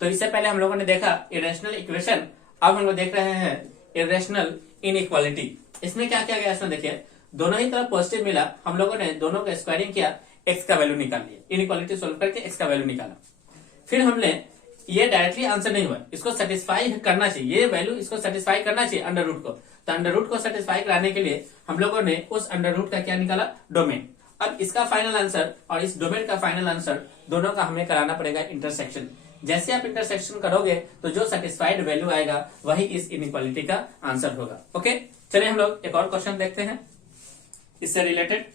तो इससे पहले हम लोगों ने देखा इरेशनल इक्वेशन, अब हम लोग देख रहे हैं इरेशनल इनइक्वालिटी। इसमें क्या किया गया इसमें देखिए, दोनों ही तरफ पॉजिटिव मिला, हम लोगों ने दोनों का स्क्वायरिंग किया, x का वैल्यू निकाल लिया, इनइक्वालिटी सोल्व करके x का वैल्यू निकाला। फिर हमने ये डायरेक्टली आंसर नहीं हुआ, इसको सेटिस्फाई करना चाहिए, ये वैल्यू इसको सेटिस्फाई करना चाहिए अंडर रूट को। तो अंडर रूट को सेटिस्फाई कराने के लिए हम लोगों ने उस अंडर रूट का क्या निकाला? डोमेन। अब इसका फाइनल आंसर और इस डोमेन का फाइनल आंसर दोनों का हमें कराना पड़ेगा इंटरसेक्शन। जैसे आप इंटरसेक्शन करोगे तो जो सेटिस्फाइड वैल्यू आएगा वही इस इनइक्वालिटी का आंसर होगा। ओके, चलिए हम लोग एक और क्वेश्चन देखते हैं इससे रिलेटेड।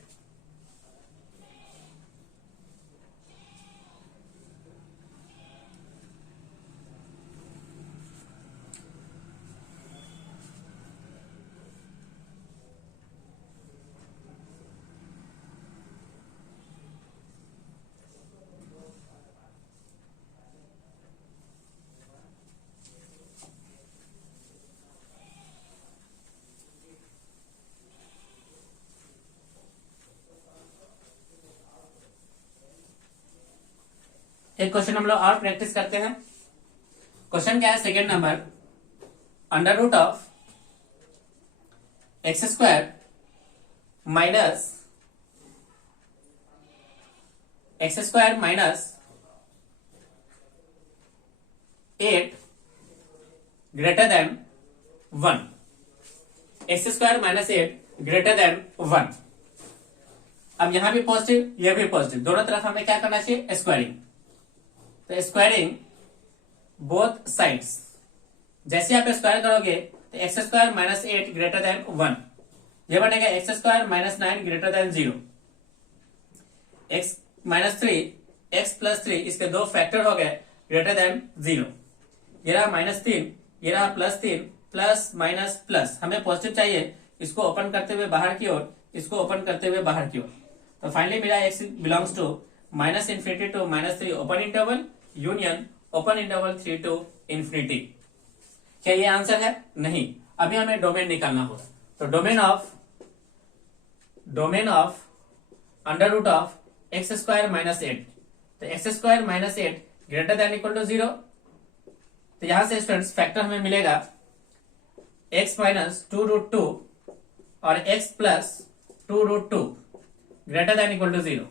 एक क्वेश्चन हम लोग और प्रैक्टिस करते हैं। क्वेश्चन क्या है? Second number, under root of x square minus 8 greater than 1। X square minus 8 greater than 1। अब यहां भी पॉजिटिव, यह भी पॉजिटिव, दोनों तरफ हमें क्या करना चाहिए? स्क्वायरिंग। तो स्क्वायरिंग बोथ साइड्स। जैसे आप स्क्वायर करोगे तो x square minus 8 greater than 1, यह बनेगा x square minus 9 greater than 0। X minus 3, x plus 3, इसके दो फैक्टर हो गए ग्रेटर देन 0। ये रहा माइनस 3, ये रहा प्लस 3, प्लस माइनस प्लस, हमें पॉजिटिव चाहिए, इसको ओपन करते हुए बाहर की ओर, इसको ओपन करते हुए बाहर की ओर। तो फाइनली मेरा x belongs to minus infinity to minus 3 open interval union open interval 3 to infinity. क्या ये आंसर है? नहीं, अभी हमें डोमेन निकालना होगा। तो domain of under root of x square minus 8, तो x square minus 8 greater than equal to 0। तो यहां से स्टूडेंट्स फैक्टर हमें मिलेगा x माइनस 2√2 और x plus 2√2 greater than equal to 0।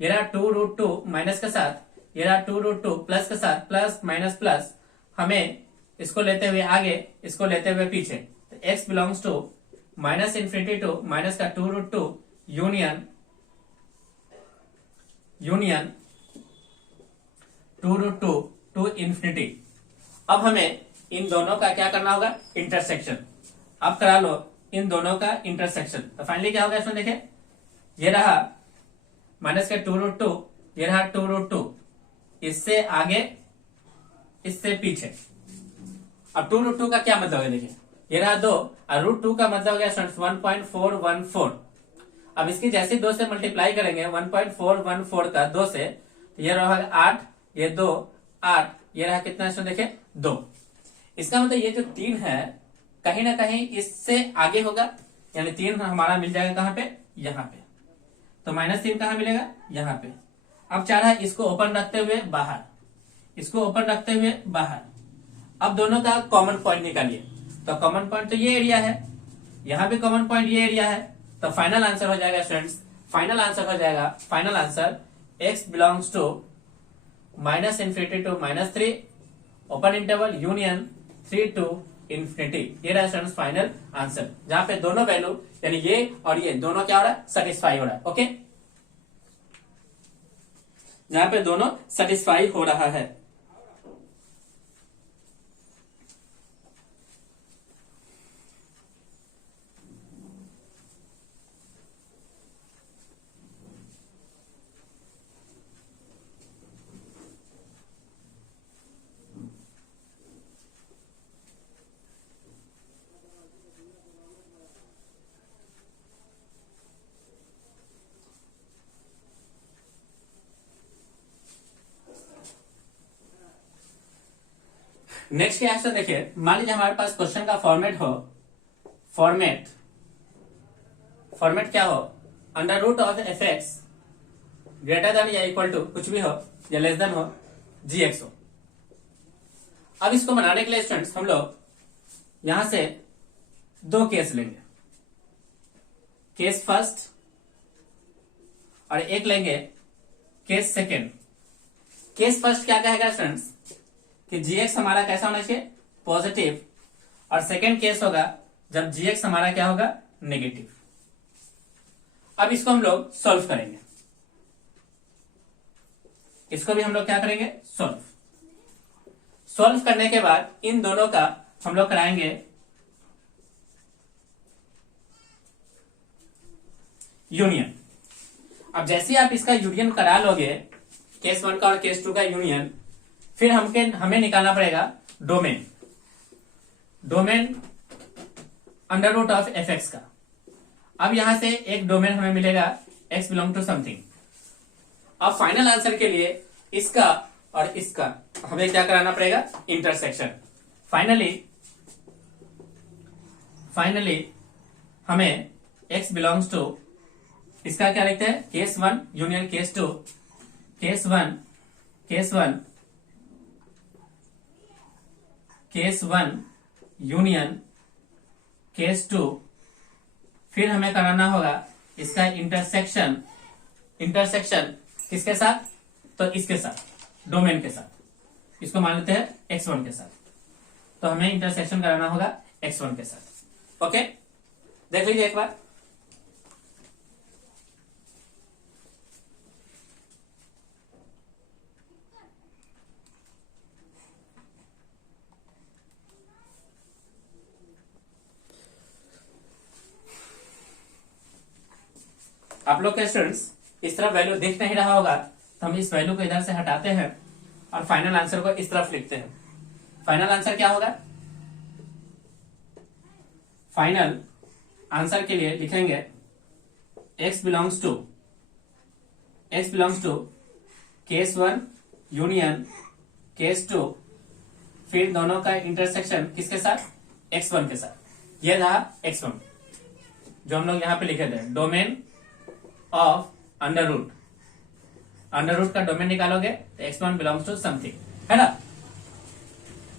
ये रहा 2√2 माइनस के साथ, ये रहा 2√2 प्लस के साथ, प्लस माइनस प्लस, हमें इसको लेते हुए आगे, इसको लेते हुए पीछे, तो x belongs to minus infinity to minus का 2√2 यूनियन 2√2 टू इन्फिनिटी। अब हमें इन दोनों का क्या करना होगा, इंटरसेक्शन। अब करा लो इन दोनों का इंटरसेक्शन, तो फाइनली क्या होगा इसमें देखें, ये रहा माइनस का 2√2, ये रहा 2√2, इससे आगे इससे पीछे। अब 2√2 का क्या मतलब है, देखिए ये रहा 2 और √2 का मतलब हो गया 1.414। अब इसकी जैसे 2 से मल्टीप्लाई करेंगे 1.414 का 2 से, तो ये रहा 8, ये 2 8, ये रहा कितना इसमें देखे 2। इसका मतलब ये जो 3 है कहीं ना कहीं इससे आगे होगा, यानी 3 हमारा मिल जाएगा कहां पे, यहां पे। तो -3 कहां मिलेगा, यहां पे। अब चाह रहा है इसको ओपन रखते हुए बाहर, इसको ओपन रखते हुए बाहर। अब दोनों का कॉमन पॉइंट निकालिए, तो कॉमन पॉइंट तो ये एरिया है, यहां भी कॉमन पॉइंट ये एरिया है। तो फाइनल आंसर हो जाएगा स्टूडेंट्स, फाइनल आंसर हो जाएगा, final answer x belongs to minus infinity to -3 open interval union 3 to infinity. ये रहा स्टूडेंट्स फाइनल आंसर, जहां पे दोनों वैल्यू यानी ये और ये दोनों क्या हो रहा है, सेटिस्फाई हो रहा है। ओके, जहां पे दोनों सेटिस्फाई हो रहा है। नेक्स्ट के आंसर देखिए, मान लीजिए हमारे पास क्वेश्चन का फॉर्मेट हो, फॉर्मेट क्या हो, under root of f(x) greater than या इक्वल टू कुछ भी हो या लेस देन हो gx हो। अब इसको बनाने के लिए स्टूडेंट्स हम लोग यहां से 2 केस लेंगे, केस फर्स्ट और एक लेंगे केस सेकेंड। केस फर्स्ट क्या कहेगा स्टूडेंट्स कि gx हमारा कैसा होना चाहिए, पॉजिटिव, और सेकेंड केस होगा जब gx हमारा क्या होगा, नेगेटिव। अब इसको हम लोग सॉल्व करेंगे, इसको भी हम लोग क्या करेंगे, सॉल्व करने के बाद इन दोनों का हम लोग कराएंगे यूनियन। अब जैसे आप इसका यूनियन करा लोगे, केस 1 का और केस 2 का यूनियन, फिर हमें निकालना पड़ेगा domain under root of f(x) का। अब यहां से एक डोमेन हमें मिलेगा x बिलोंग टू समथिंग। अब फाइनल आंसर के लिए इसका और इसका हमें क्या कराना पड़ेगा, इंटरसेक्शन। फाइनली हमें x बिलोंग्स टू इसका क्या लिखते हैं, case 1 union case 2, case 1 union case 2, फिर हमें कराना होगा इसका इंटरसेक्शन किसके साथ, तो इसके साथ, डोमेन के साथ, इसको मान लेते हैं x1 के साथ। तो हमें इंटरसेक्शन कराना होगा x1 के साथ। ओके, देख लीजिए एक बार। आप लोग के स्टूडेंट्स इस तरफ वैल्यू दिख नहीं रहा होगा, तो हम इस वैल्यू को इधर से हटाते हैं और फाइनल आंसर को इस तरफ लिखते हैं। फाइनल आंसर क्या होगा, फाइनल आंसर के लिए लिखेंगे x belongs to case 1 union case 2, फिर दोनों का इंटरसेक्शन किसके साथ, x1 के साथ। ये रहा x1 जो हम लोग यहां पे लिखे थे, डोमेन ऑफ अंडर रूट का डोमेन निकालोगे तो x1 बिलोंग्स टू समथिंग, है ना।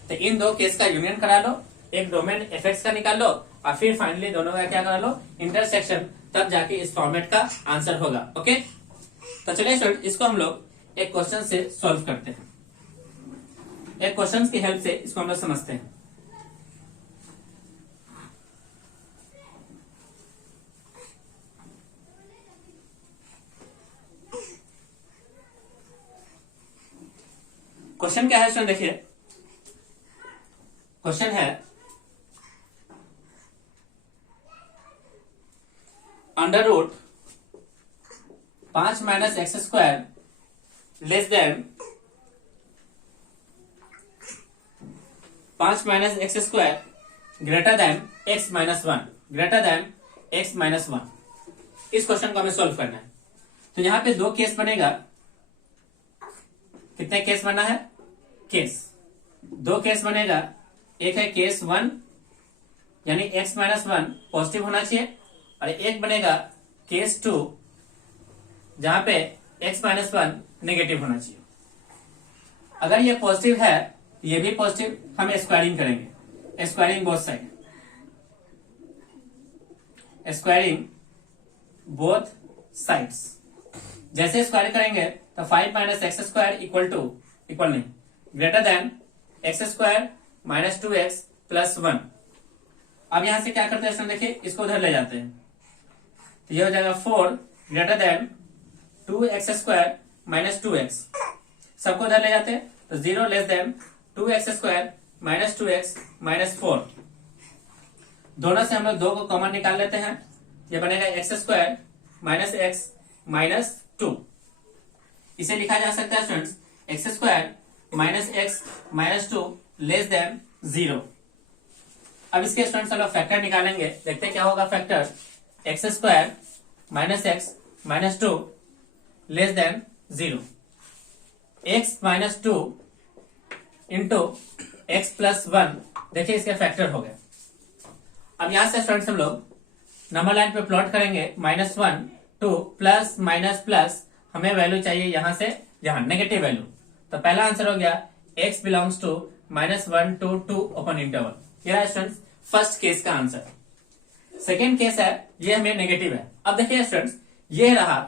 तो इन दो केस का यूनियन करा लो, एक डोमेन f(x) का निकाल लो और फिर फाइनली दोनों का क्या करा लो, इंटरसेक्शन, तब जाके इस फॉर्मेट का आंसर होगा। ओके, तो चलिए स्टूडेंट इसको हम लोग एक क्वेश्चन से सॉल्व करते हैं। एक क्वेश्चन की हेल्प से इसको हम लोग समझते हैं। क्वेश्चन क्या है स्टूडेंट, देखिए क्वेश्चन है under root 5 minus x square less than 5 minus x square greater than x minus one, greater than x minus one. इस क्वेश्चन को हमें सोल्व करना है। तो यहां पे दो केस बनेगा। कितने केस बनना है? केस दो केस बनेगा। एक है केस वन यानी एक्स माइनस वन पॉजिटिव होना चाहिए, और एक बनेगा केस टू जहां पे एक्स माइनस वन नेगेटिव होना चाहिए। अगर ये पॉजिटिव है तो ये भी पॉजिटिव, हम स्क्वायरिंग करेंगे, squaring both side, squaring both sides. जैसे स्क्वायर करेंगे तो 5 माइनस एक्स स्क्वायर इक्वल नहीं, greater than x square minus 2x plus 1। अब यहां से क्या करते हैं, देखिए इसको उधर ले जाते हैं, तो ये हो जाएगा 4 greater than 2x square minus 2x। सबको उधर ले जाते हैं तो 0 less than 2x square minus 2x minus 4। दोनों से हम लोग 2 को कॉमन निकाल लेते हैं, ये बनेगा x square minus x minus 2। इसे लिखा जा सकता है students x square minus x minus 2 less than 0। अब इसके स्टूडेंट्स हम लोग फैक्टर निकालेंगे, देखते हैं क्या होगा factor. X square minus x minus 2 less than 0, x minus 2 into x plus 1, देखिए इसके फैक्टर हो गए। अब यहां से स्टूडेंट्स हम लोग नंबर लाइन पे प्लॉट करेंगे, -1 2 प्लस माइनस प्लस, हमें वैल्यू चाहिए यहां से यहां नेगेटिव वैल्यू। तो पहला आंसर हो गया x belongs to -1 to 2 open interval. ये स्टूडेंट्स फर्स्ट केस का आंसर। सेकेंड केस है, ये हमें नेगेटिव है। अब देखिए स्टूडेंट्स ये रहा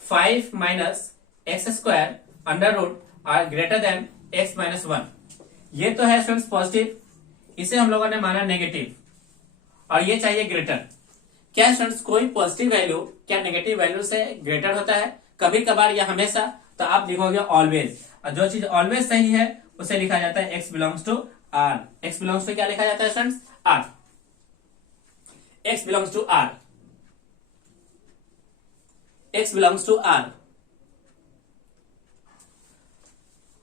5 minus x square under root R greater than x minus 1। ये तो है स्टूडेंट्स पॉजिटिव, इसे हम लोगों ने माना नेगेटिव, और ये चाहिए ग्रेटर। क्या स्टूडेंट्स कोई पॉजिटिव वैल्यू क्या नेगेटिव वैल्यू से ग्रेटर होता है? कभी कभार या हमेशा? तो आप लिखोगे ऑलवेज, और जो चीज ऑलवेज सही है उसे लिखा जाता है x belongs to r। x belongs to क्या लिखा जाता है students? r। x belongs to r, x belongs to r।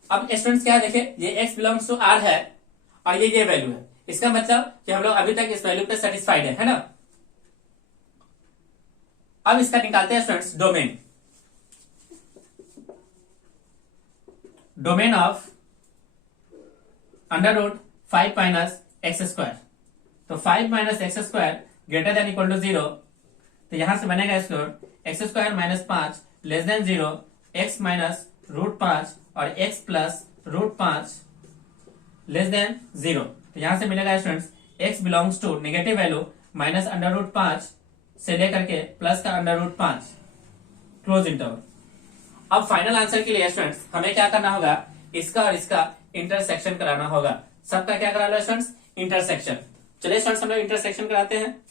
अब स्टूडेंट्स क्या है, देखिए ये x बिलोंग्स टू r है और ये वैल्यू है। इसका मतलब कि हम लोग अभी तक इस वैल्यू पे सेटिस्फाइड है ना। अब इसका निकालते हैं students domain. Domain of under root 5 minus x square. तो 5 minus x square greater than equal to 0, तो यहां से बनेगा इसको x square minus 5 less than 0, x minus root 5 और x plus root 5 less than 0। तो यहां से मिलेगा students x belongs to negative value minus under root 5 से लेकर के प्लस का अंडर रूट 5 क्लोज इंटरवल। अब फाइनल आंसर के लिए स्टूडेंट्स हमें क्या करना होगा, इसका और इसका इंटरसेक्शन कराना होगा। सबका क्या करा लो स्टूडेंट्स? इंटरसेक्शन। चलिए स्टूडेंट्स हम लोग इंटरसेक्शन कराते हैं।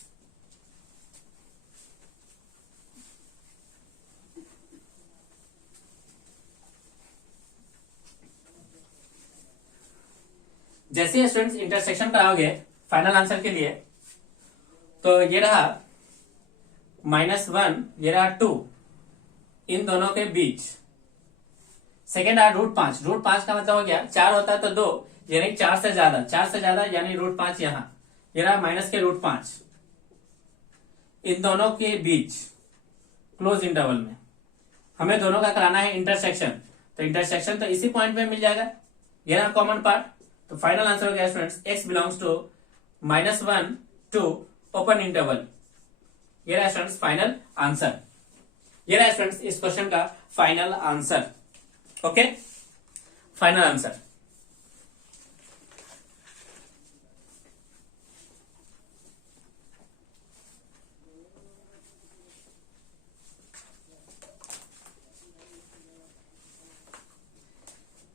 जैसे स्टूडेंट्स इंटरसेक्शन कराओगे फाइनल आंसर के लिए, तो ये रहा -1, ये रहा 2, इन दोनों के बीच। सेकेंड आ रूट 5, रूट 5 का मतलब हो गया 4 होता है तो 2, यानी 4 से ज्यादा, 4 से ज्यादा यानी रूट 5 यहां, ये रहा माइनस के रूट 5, इन दोनों के बीच क्लोज इंटरवल में हमें दोनों का कराना है इंटरसेक्शन। तो इंटरसेक्शन तो इसी पॉइंट पे मिल जाएगा, ये रहा कॉमन पार्ट। तो फाइनल आंसर हो गया students x belongs to -1 to open interval. ये रहा स्टूडेंट्स फाइनल आंसर। ये रहा स्टूडेंट्स इस क्वेश्चन का final answer. Okay, final answer.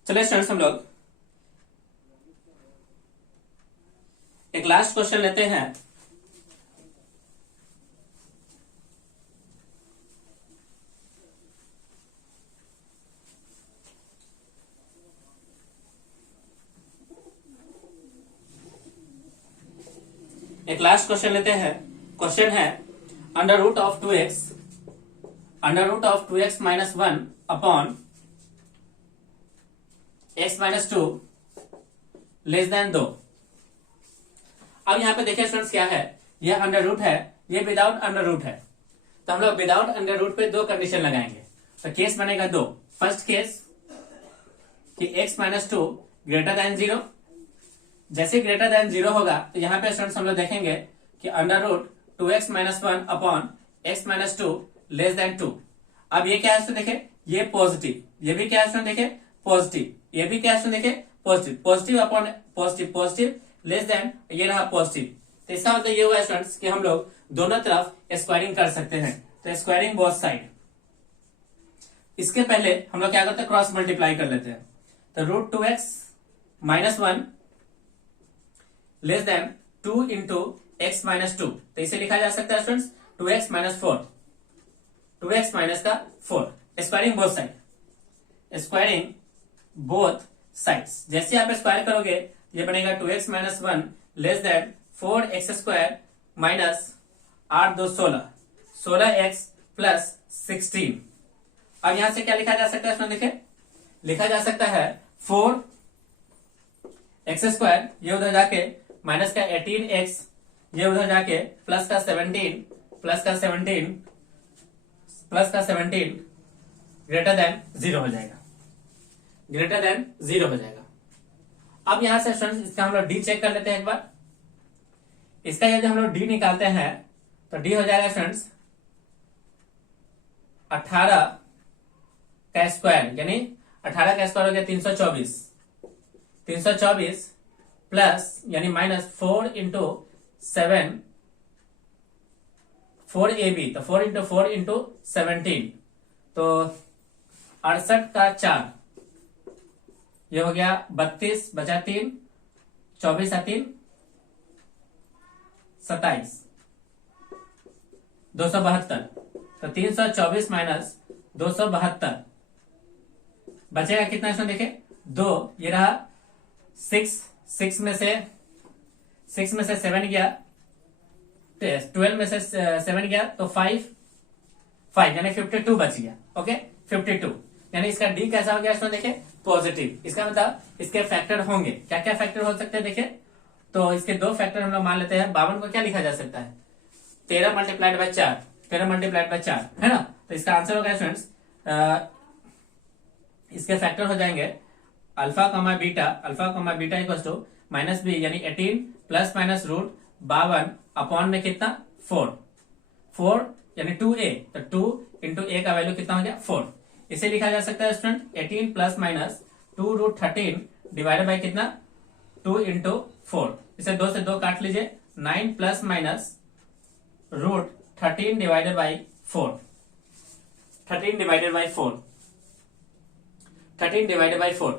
चलिए स्टूडेंट्स हम लोग क्वेश्चन लेते हैं। एक लास्ट क्वेश्चन लेते हैं। क्वेश्चन है under root of 2x minus 1 upon x minus 2 less than 2। अब यहां पे देखिए स्टूडेंट्स क्या है, यह अंडर रूट है, ये विदाउट अंडर रूट है। तो हम लोग विदाउट अंडर रूट पे दो कंडीशन लगाएंगे। तो केस बनेगा दो। फर्स्ट केस कि x माइनस 2 ग्रेटर देन 0। जैसे ग्रेटर देन 0 होगा तो यहां पे स्टूडेंट्स हम लोग देखेंगे कि under root 2x minus 1 upon x minus 2 less than 2। अब ये क्या है स्टूडेंट देखे, ये पॉजिटिव, ये भी क्या है स्टूडेंट देखे पॉजिटिव, ये भी क्या है स्टूडेंट देखे positive, positive upon positive, positive less than ये रहा पॉजिटिव। तो इसका मतलब ये हुआ स्टूडेंट्स कि हम लोग दोनों तरफ स्क्वायरिंग कर सकते हैं। तो स्क्वायरिंग बोथ साइड। इसके पहले हम लोग क्या करते हैं, क्रॉस मल्टीप्लाई कर लेते हैं। तो root 2x minus 1 less than 2 into x minus 2। तो इसे लिखा जा सकता है students 2x minus 4, 2x minus का 4। Squaring both side, squaring both sides. जैसे आप स्क्वायर करोगे ये बनेगा 2x minus 1 less then 4x square minus 8 2 16, 16x plus 16। अब यहां से क्या लिखा जा सकता है इसमें देखिए, लिखा जा सकता है 4x स्क्वायर, ये उधर जाके माइनस का 18x, ये उधर जाके प्लस का 17, प्लस का 17, प्लस का 17 ग्रेटर देन 0 हो जाएगा, ग्रेटर देन 0 हो जाएगा। अब यहां से स्टूडेंट्स इसका हम लोग डी चेक कर लेते हैं एक बार। इसका यदि हम लोग डी निकालते हैं तो डी हो जाएगा स्टूडेंट्स 18 का स्क्वायर, यानी 18 का स्क्वायर हो गया 324, 324 प्लस यानी माइनस 4 इंटू 7, 4ab, तो 4 इंटू 4 इंटू 17, तो 68 का 4, ये हो गया 32 बचा 3, 24 आ 3 27, 272। तो 324 माइनस 272 बचेगा कितना इसमें देखे 2, ये रहा 6 में से 7 गया, 12 में से 7 गया तो 5 यानी 52 बच गया। ओके 52 यानी इसका डी कैसा हो गया इसमें देखे पॉजिटिव। इसका मतलब इसके फैक्टर होंगे, क्या क्या फैक्टर हो सकते हैं देखे, तो इसके दो फैक्टर हम लोग मान लेते हैं। 52 को क्या लिखा जा सकता है 13 मल्टीप्लाइड बाय 4, 13 मल्टीप्लाइड बाय 4 है ना। तो इसका आंसर होगा स्टूडेंट्स, इसके फैक्टर हो जाएंगे alpha comma beta equal to minus b यानी 18 प्लस माइनस रूट 52 अपॉन में कितना 4 यानी 2a, तो 2 इंटू ए का वैल्यू कितना हो गया 4। इसे लिखा जा सकता है student 18 plus minus 2 root 13 divided by कितना 2 इंटू 4। इसे 2 से 2 काट लीजिए, 9 plus minus root 13 divided by 4, 13 divided by 4, 13 divided by 4।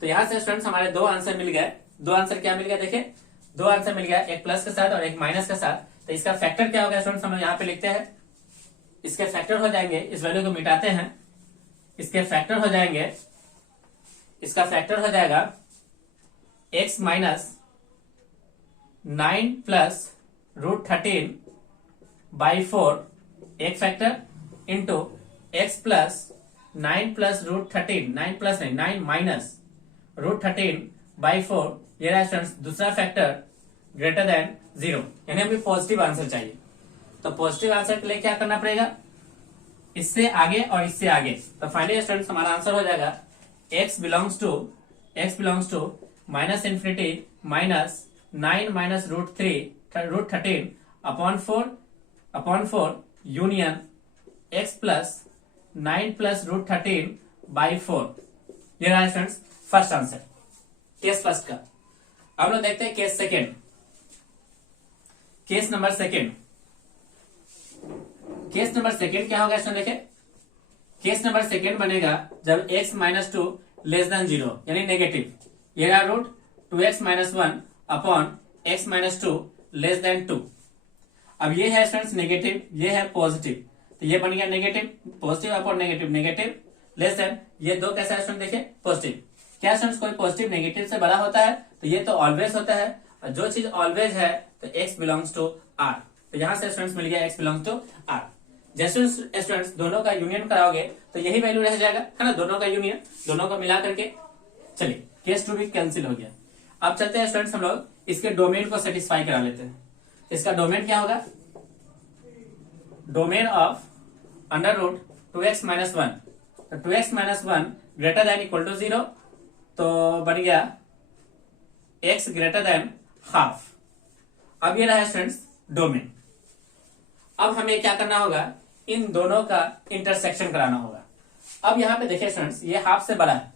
तो यहां से स्टूडेंट्स हमारे दो आंसर मिल गए। दो आंसर क्या मिल गया देखिए, दो आंसर मिल गया, एक प्लस के साथ और एक माइनस के साथ। तो इसका फैक्टर क्या होगा स्टूडेंट्स हम लोग यहाँ पे लिखते हैं, इसके फैक्टर हो जाएंगे, इस वैल्यू को मिटाते हैं, इसके फैक्टर हो जाएंगे, इसका फैक्टर हो जाएगा x minus 9 plus root 13 by 4 एक factor into x plus 9 plus root 13, 9 plus नहीं 9 माइनस रूट 13 बाई 4, ये रहा स्टूडेंट्स दूसरा फैक्टर ग्रेटर देन 0, यानी हमें पॉजिटिव आंसर चाहिए। तो पॉजिटिव आंसर के लिए क्या करना पड़ेगा, इससे आगे और इससे आगे। तो फाइनली स्टूडेंट्स हमारा आंसर हो जाएगा x belongs to minus infinity minus 9 minus root 13 upon 4 union x plus 9 plus root 13 by 4। ये रहा students first answer case first का। अब लोग देखते हैं case second. Case number second क्या होगा इसमें देखें, केस नंबर सेकेंड बनेगा जब x माइनस 2 लेस देन 0 यानी नेगेटिव। ये रहा root 2x minus 1 upon x minus two less than 2। अब ये है स्टूडेंट्स नेगेटिव, ये है पॉजिटिव, तो ये बन गया negative, positive upon negative, negative less than, ये दो कैसा है स्टूडेंट देखिए पॉजिटिव। क्या स्टूडेंट्स कोई पॉजिटिव नेगेटिव से बड़ा होता है तो ये तो ऑलवेज होता है, और जो चीज ऑलवेज है तो x बिलोंग्स टू r। तो यहां से स्टूडेंट्स मिल गया x बिलोंग्स टू r। जैसे स्टूडेंट्स दोनों का यूनियन कराओगे तो यही वैल्यू रह जाएगा, है ना, दोनों का यूनियन, दोनों को मिला करके। चलिए केस 2 भी कैंसिल हो गया। अब चलते हैं स्टूडेंट्स हम लोग इसके डोमेन को सेटिस्फाई करा लेते हैं। इसका डोमेन क्या होगा, domain of under root 2x minus 1, तो 2x minus 1 greater than equal to 0, तो बन गया x ग्रेटर देन हाफ। अब ये रहा स्टूडेंट्स डोमेन। अब हमें क्या करना होगा, इन दोनों का इंटरसेक्शन कराना होगा। अब यहां पे देखिए स्टूडेंट्स ये हाफ से बड़ा है,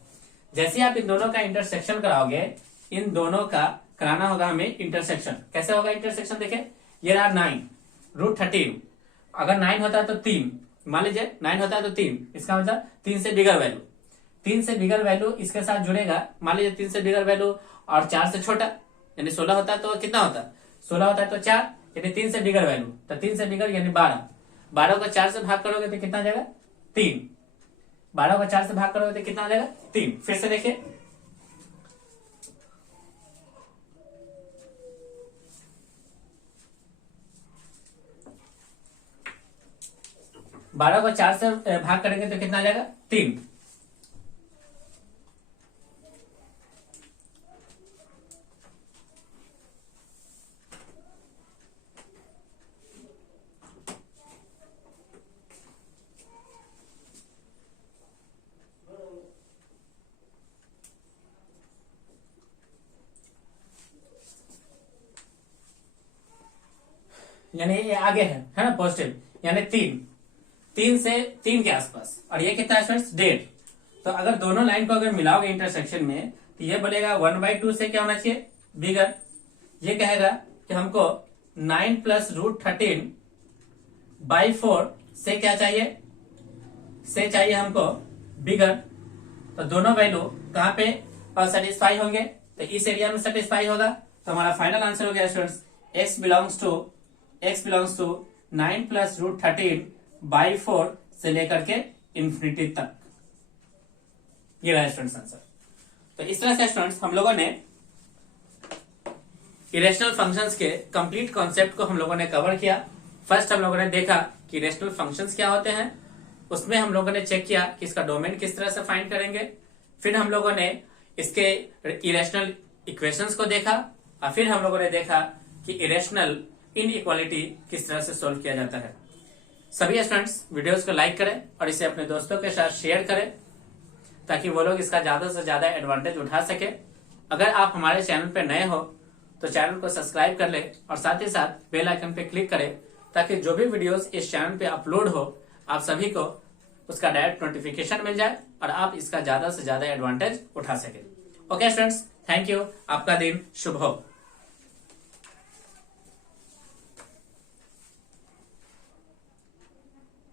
जैसे आप इन दोनों का इंटरसेक्शन कराओगे, इन दोनों का कराना होगा हमें इंटरसेक्शन। कैसे होगा इंटरसेक्शन, देखिए ये रहा 9 रूट 13, अगर 9 होता है तो 3, मान लीजिए 9 होता है तो 3, इसका मतलब 3 से बिगर वैल्यू, 3 से बिगर वैल्यू इसके साथ जुड़ेगा, मान लीजिए 3 से बिगर वैल्यू और 4 से छोटा, यानी 16 होता है तो कितना होता है, 16 होता है तो 4, यानी 3 से बिगर वैल्यू, तो 3 से बिगर यानी 12, 12 को 4 से भाग करोगे तो कितना आ जाएगा 3, 12 को 4 से भाग करोगे तो कितना आ जाएगा 3। फिर से देखिए 12 को 4 से भाग करेंगे तो कितना आ जाएगा 3। यानी ये आगे है ना पॉजिटिव, यानी 3 से 3 के आसपास, और ये कितना है स्टूडेंट्स 1.5। तो अगर दोनों लाइन को अगर मिलाओगे इंटरसेक्शन में तो ये बोलेगा 1/2 से क्या होना चाहिए बिगर, ये कहेगा कि हमको 9 प्लस रूट 13/4 से क्या चाहिए, से चाहिए हमको बिगर। तो दोनों वैल्यू कहां पे सेटिस्फाई होंगे, तो इस एरिया में सेटिस्फाई होगा। तो हमारा फाइनल आंसर हो गया students x belongs to 9 plus root 13/4 से लेकर के इंफिनिटी तक। ये रहा स्टूडेंट्स आंसर। तो इस तरह से स्टूडेंट्स हम लोगों ने इरेशनल फंक्शंस के कंप्लीट कॉन्सेप्ट को हम लोगों ने कवर किया। फर्स्ट हम लोगों ने देखा कि इरेशनल फंक्शंस क्या होते हैं, उसमें हम लोगों ने चेक किया कि इसका डोमेन किस तरह से फाइंड करेंगे। फिर हम लोगों ने इसके इरेशनल इक्वेशंस को देखा, और फिर हम लोगों ने देखा कि इरेशनल इनइक्वालिटी किस तरह से सोल्व किया जाता है। सभी स्टूडेंट्स वीडियोस को लाइक करें और इसे अपने दोस्तों के साथ शेयर करें, ताकि वो लोग इसका ज्यादा से ज्यादा एडवांटेज उठा सके। अगर आप हमारे चैनल पे नए हो तो चैनल को सब्सक्राइब कर ले, और साथ ही साथ बेल आइकन पे क्लिक करें, ताकि जो भी वीडियोस इस चैनल पे अपलोड हो आप सभी को उसका डायरेक्ट नोटिफिकेशन मिल जाए और आप इसका ज्यादा से ज्यादा एडवांटेज उठा सके। ओके स्टूडेंट्स, थैंक यू, आपका दिन शुभ हो।